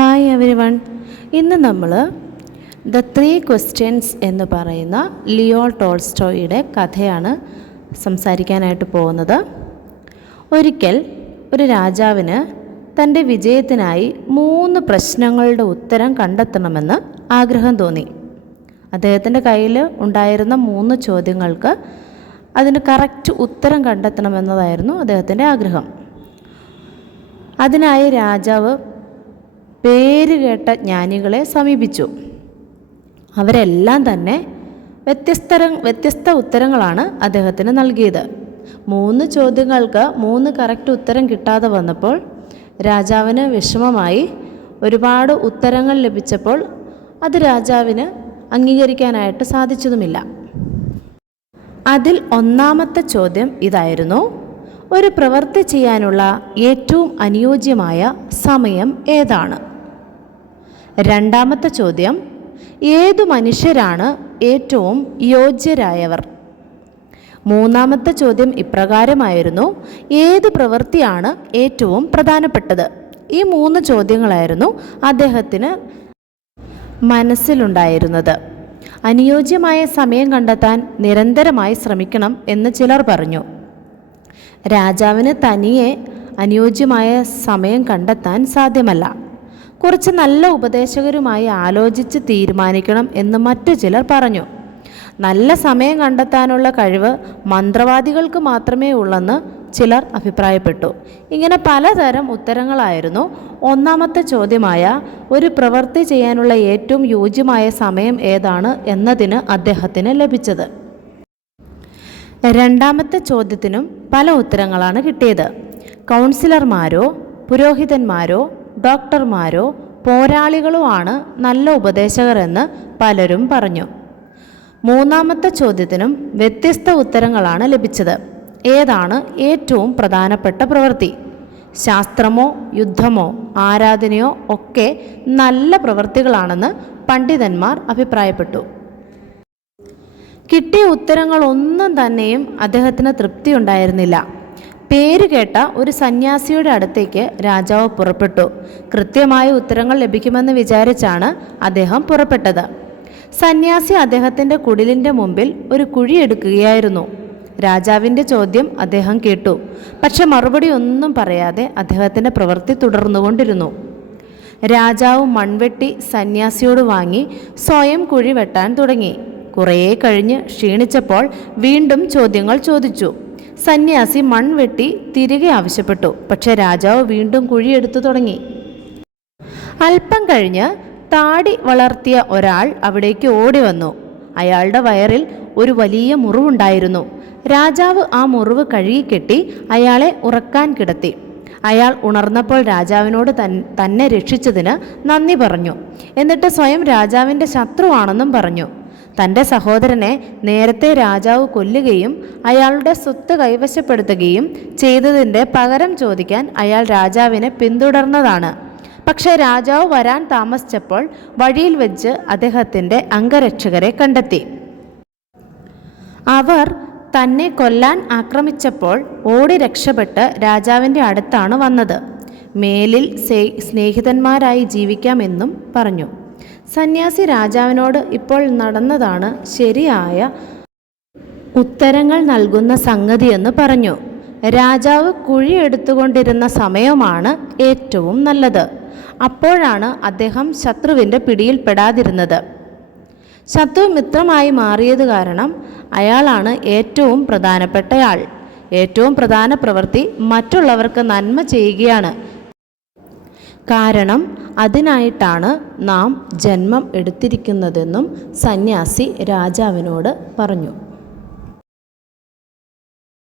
Hi every one. ഇന്ന് നമ്മൾ the 3 questions എന്ന് പറയുന്ന ലിയോ ടോൾസ്റ്റോയുടെ കഥയാണ് സംസാരിക്കാനായിട്ട് പോകുന്നത്. ഒരിക്കൽ ഒരു രാജാവിന് തൻ്റെ വിജയത്തിനായി 3 പ്രശ്നങ്ങളുടെ ഉത്തരം കണ്ടെത്തണമെന്ന് ആഗ്രഹം തോന്നി. അദ്ദേഹത്തിൻ്റെ കയ്യിൽ ഉണ്ടായിരുന്ന 3 ചോദ്യങ്ങൾക്ക് അതിന് കറക്റ്റ് ഉത്തരം കണ്ടെത്തണമെന്നതായിരുന്നു അദ്ദേഹത്തിൻ്റെ ആഗ്രഹം. അതിനായി രാജാവ് പേരുകേട്ട ജ്ഞാനികളെ സമീപിച്ചു. അവരെല്ലാം തന്നെ വ്യത്യസ്ത ഉത്തരങ്ങളാണ് അദ്ദേഹത്തിന് നൽകിയത്. 3 ചോദ്യങ്ങൾക്ക് 3 കറക്റ്റ് ഉത്തരം കിട്ടാതെ വന്നപ്പോൾ രാജാവിന് വിഷമമായി. ഒരുപാട് ഉത്തരങ്ങൾ ലഭിച്ചപ്പോൾ അത് രാജാവിന് അംഗീകരിക്കാനായിട്ട് സാധിച്ചതുമില്ല. അതിൽ ഒന്നാമത്തെ ചോദ്യം ഇതായിരുന്നു: ഒരു പ്രവൃത്തി ചെയ്യാനുള്ള ഏറ്റവും അനുയോജ്യമായ സമയം ഏതാണ്? രണ്ടാമത്തെ ചോദ്യം: ഏതു മനുഷ്യരാണ് ഏറ്റവും യോഗ്യരായവർ? മൂന്നാമത്തെ ചോദ്യം ഇപ്രകാരമായിരുന്നു: ഏത് പ്രവൃത്തിയാണ് ഏറ്റവും പ്രധാനപ്പെട്ടത്? ഈ 3 ചോദ്യങ്ങളായിരുന്നു അദ്ദേഹത്തിന് മനസ്സിലുണ്ടായിരുന്നത്. അനുയോജ്യമായ സമയം കണ്ടെത്താൻ നിരന്തരമായി ശ്രമിക്കണം എന്ന് ചിലർ പറഞ്ഞു. രാജാവിന് തനിയെ അനുയോജ്യമായ സമയം കണ്ടെത്താൻ സാധ്യമല്ല. കുറച്ച് നല്ല ഉപദേശകരുമായി ആലോചിച്ച് തീരുമാനിക്കണം എന്ന് മറ്റു ചിലർ പറഞ്ഞു. നല്ല സമയം കണ്ടെത്താനുള്ള കഴിവ് മന്ത്രവാദികൾക്ക് മാത്രമേ ഉള്ളെന്ന് ചിലർ അഭിപ്രായപ്പെട്ടു. ഇങ്ങനെ പലതരം ഉത്തരങ്ങളായിരുന്നു ഒന്നാമത്തെ ചോദ്യമായ ഒരു പ്രവൃത്തി ചെയ്യാനുള്ള ഏറ്റവും യോജ്യമായ സമയം ഏതാണ് എന്നതിന് അദ്ദേഹത്തിന് ലഭിച്ചത്. രണ്ടാമത്തെ ചോദ്യത്തിനും പല ഉത്തരങ്ങളാണ് കിട്ടിയത്. കൗൺസിലർമാരോ പുരോഹിതന്മാരോ ഡോക്ടർമാരോ പോരാളികളോ ആണ് നല്ല ഉപദേശകർ എന്ന് പലരും പറഞ്ഞു. മൂന്നാമത്തെ ചോദ്യത്തിനും വ്യത്യസ്ത ഉത്തരങ്ങളാണ് ലഭിച്ചത്. ഏതാണ് ഏറ്റവും പ്രധാനപ്പെട്ട പ്രവൃത്തി? ശാസ്ത്രമോ യുദ്ധമോ ആരാധനയോ ഒക്കെ നല്ല പ്രവൃത്തികളാണെന്ന് പണ്ഡിതന്മാർ അഭിപ്രായപ്പെട്ടു. കിട്ടിയ ഉത്തരങ്ങളൊന്നും തന്നെയും അദ്ദേഹത്തിന് തൃപ്തി ഉണ്ടായിരുന്നില്ല. പേരുകേട്ട ഒരു സന്യാസിയുടെ അടുത്തേക്ക് രാജാവ് പുറപ്പെട്ടു. കൃത്യമായ ഉത്തരങ്ങൾ ലഭിക്കുമെന്ന് വിചാരിച്ചാണ് അദ്ദേഹം പുറപ്പെട്ടത്. സന്യാസി അദ്ദേഹത്തിൻ്റെ കുടിലിൻ്റെ മുമ്പിൽ ഒരു കുഴിയെടുക്കുകയായിരുന്നു. രാജാവിൻ്റെ ചോദ്യം അദ്ദേഹം കേട്ടു. പക്ഷെ മറുപടി ഒന്നും പറയാതെ അദ്ദേഹത്തിൻ്റെ പ്രവൃത്തി തുടർന്നുകൊണ്ടിരുന്നു. രാജാവ് മൺവെട്ടി സന്യാസിയോട് വാങ്ങി സ്വയം കുഴി വെട്ടാൻ തുടങ്ങി. കുറേ കഴിഞ്ഞ് ക്ഷീണിച്ചപ്പോൾ വീണ്ടും ചോദ്യങ്ങൾ ചോദിച്ചു. സന്യാസി മൺവെട്ടി തിരികെ ആവശ്യപ്പെട്ടു. പക്ഷെ രാജാവ് വീണ്ടും കുഴിയെടുത്തു തുടങ്ങി. അല്പം കഴിഞ്ഞ് താടി വളർത്തിയ ഒരാൾ അവിടേക്ക് ഓടി വന്നു. അയാളുടെ വയറിൽ ഒരു വലിയ മുറിവുണ്ടായിരുന്നു. രാജാവ് ആ മുറിവ് കഴുകിക്കെട്ടി അയാളെ ഉറക്കാൻ കിടത്തി. അയാൾ ഉണർന്നപ്പോൾ രാജാവിനോട് തന്നെ രക്ഷിച്ചതിന് നന്ദി പറഞ്ഞു. എന്നിട്ട് സ്വയം രാജാവിൻ്റെ ശത്രുവാണെന്നും പറഞ്ഞു. തൻ്റെ സഹോദരനെ നേരത്തെ രാജാവ് കൊല്ലുകയും അയാളുടെ സ്വത്ത് കൈവശപ്പെടുത്തുകയും ചെയ്തതിൻ്റെ പകരം ചോദിക്കാൻ അയാൾ രാജാവിനെ പിന്തുടർന്നതാണ്. പക്ഷേ രാജാവ് വരാൻ താമസിച്ചപ്പോൾ വഴിയിൽ വെച്ച് അദ്ദേഹത്തിൻ്റെ അംഗരക്ഷകരെ കണ്ടെത്തി. അവർ തന്നെ കൊല്ലാൻ ആക്രമിച്ചപ്പോൾ ഓടി രക്ഷപ്പെട്ട് രാജാവിൻ്റെ അടുത്താണ് വന്നത്. മേലിൽ സ്നേഹിതന്മാരായി ജീവിക്കാമെന്നും പറഞ്ഞു. സന്യാസി രാജാവിനോട് ഇപ്പോൾ നടന്നതാണ് ശരിയായ ഉത്തരങ്ങൾ നൽകുന്ന സംഗതിയെന്ന് പറഞ്ഞു. രാജാവ് കുഴിയെടുത്തുകൊണ്ടിരുന്ന സമയമാണ് ഏറ്റവും നല്ലത്. അപ്പോഴാണ് അദ്ദേഹം ശത്രുവിൻ്റെ പിടിയിൽപ്പെടാതിരുന്നത്. ശത്രു മിത്രമായി മാറിയത് കാരണം അയാളാണ് ഏറ്റവും പ്രധാനപ്പെട്ടയാൾ. ഏറ്റവും പ്രധാന പ്രവൃത്തി മറ്റുള്ളവർക്ക് നന്മ ചെയ്യുകയാണ്. കാരണം അതിനായിട്ടാണ് നാം ജന്മം എടുത്തിരിക്കുന്നതെന്നും സന്യാസി രാജാവിനോട് പറഞ്ഞു.